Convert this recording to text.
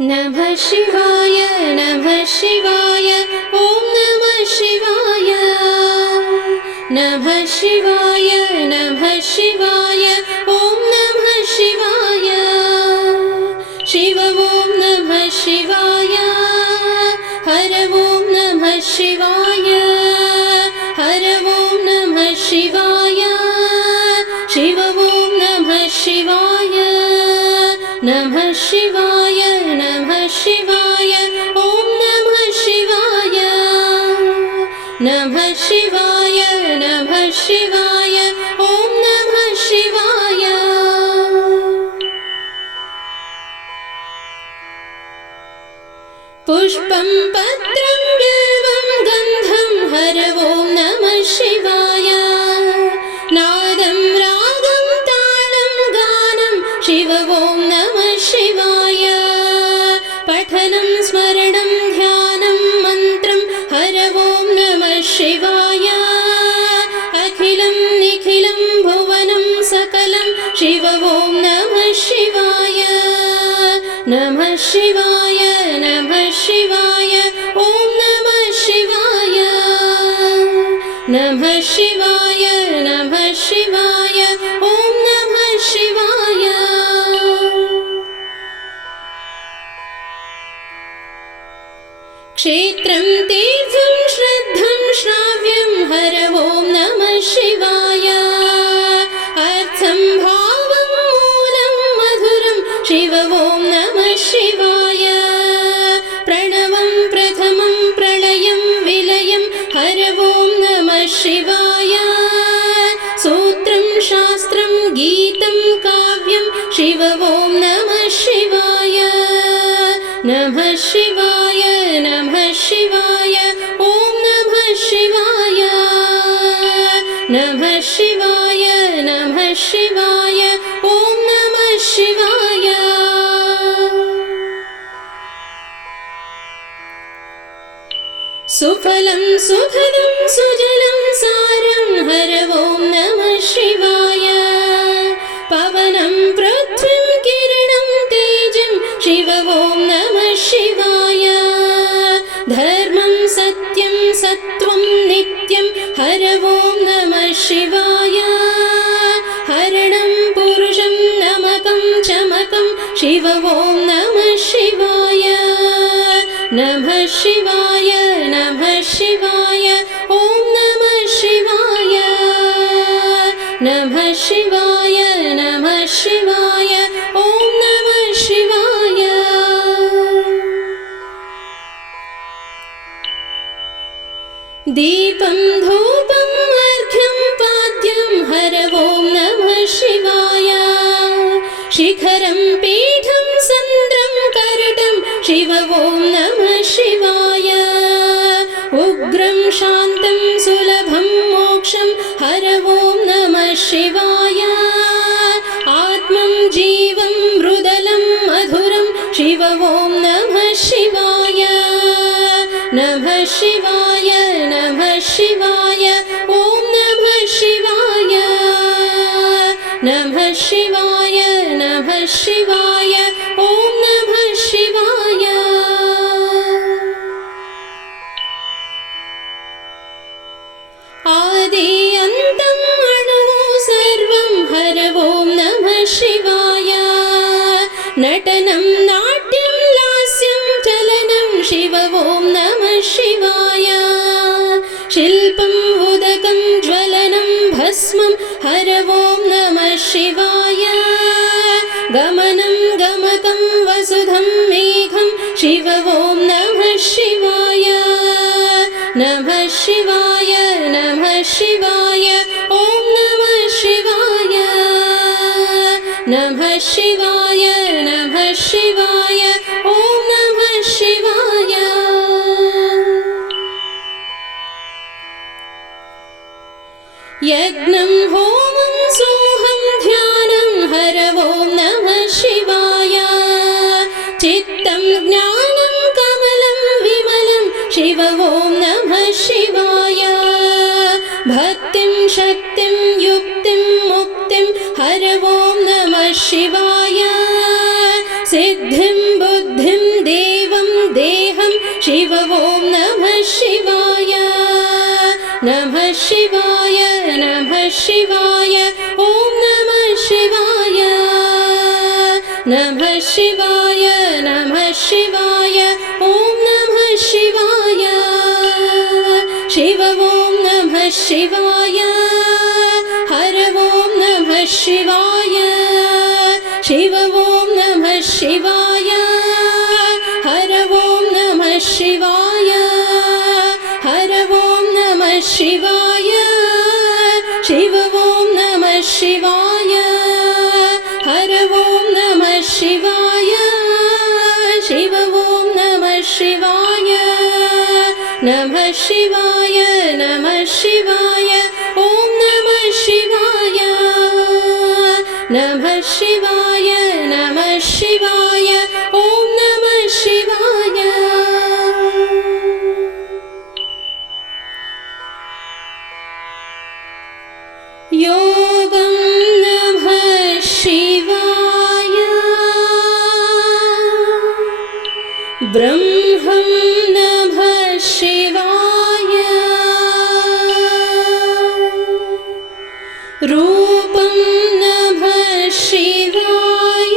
नमः शिवाय नमः शिवाय ॐ नमः शिवाय नमः शिवाय नमः शिवाय ॐ नमः शिवाय शिव ॐ नमः शिवाय हर ॐ नमः शिवाय हर ॐ नमः शिवाय शिव ॐ नमः शिवाय नमः शिवाय नमः शिवाय ॐ नमः शिवाय नमः शिवाय नमः शिवाय ॐ नमः शिवाय पुष्पं पत्रं बिल्वं गन्धं हर ॐ नमः शिवाय नादं रागं तालं गानं शिव ॐ नमः शिवाय पठनं स्मरणं ध्यानं मन्त्रं हर ॐ नमः शिवाय अखिलं निखिलं भुवनं सकलं शिव ॐ नमः शिवाय नमः शिवाय नमः शिवाय ॐ नमः शिवाय नमः शिवाय नमः शिवाय ॐ नमः शिवाय क्षेत्रं तीर्थं श्रद्धं श्राव्यं हर ॐ नमः शिवाय अर्थं भावं मूलं मधुरं शिव ॐ नमः शिवाय प्रणवं प्रथमं प्रलयं विलयं हर ॐ नमः शिवाय सूत्रं शास्त्रं गीतं काव्यं शिव ॐ नमः शिवाय नमः शिवाय नमः शिवाय ॐ नमः शिवाय नमः शिवाय नमः शिवाय ॐ नमः शिवाय सुफलं सुखदं सुजलं सारं हर ॐ नमः शिवाय पवनं पृथ्वीं किरणं तेजं शिव ॐ नमः शिवाय धर्मं सत्यं सत्त्वं नित्यं हर ॐ नमः शिवाय हरणं पुरुषं नमकं चमकं शिव ॐ नमः शिवाय नमः शिवाय नमः शिवाय ॐ नमः शिवाय नमः शिवाय नमः शिवाय ॐ नमः शिवाय दीपं धूपं अर्घ्यं पाद्यं हर ॐ नमः शिवाय शिखरं पीठं सन्द्रं करटं शिव ॐ नमः शिवाय उग्रं शान्तं सुलभं मोक्षं हर ॐ नमः शिवाय आत्मं जीवं मृदलं मधुरं शिव ॐ नमः शिवाय नमः शिवाय नमः शिवाय ॐ नमः शिवाय नमः शिवाय नमः शिवाय ॐ नमः शिवाय आदि अन्तं अणुः सर्वं हर ॐ नमः शिवाय नटनं नाट्यं लास्यं चलनं शिव ॐ नमः शिवाय शिल्पं उदकं ज्वलनं भस्मं हर ॐ नमः शिवाय गमनं गमकं वसुधं मेघं शिव ॐ नमः शिवाय नमः शिवाय नमः शिवाय ॐ नमः शिवाय नमः शिवाय नमः शिवाय ॐ नमः शिवाय यज्ञं होमं सोहं ध्यानं हर ॐ नमः शिवाय चित्तं ज्ञानं कमलं विमलं शिव ॐ नमः शिवाय भक्तिं शक्तिं युक्तिं मुक्तिं हर ॐ नमः शिवाय सिद्धिं बुद्धिं शिवं शिव ॐ नमः शिवाय नमः शिवाय नमः शिवाय ॐ नमः शिवाय नमः शिवाय नमः शिवाय ॐ नमः शिवाय शिव ॐ नमः शिवाय हर ॐ नमः शिवाय शिव ॐ नमः शिवाय हर ॐ नमः शिवाय हर ॐ नमः शिवाय शिव ॐ नमः शिवाय हर ॐ नमः शिवाय शिव ॐ नमः शिवाय नमः शिवाय नमः शिवाय ॐ नमः शिवाय नमः शिवाय नमः शिवाय ॐ नमः शिवाय योगं नमः शिवाय ब्रह्मं नमः शिवाय रूपं नमः शिवाय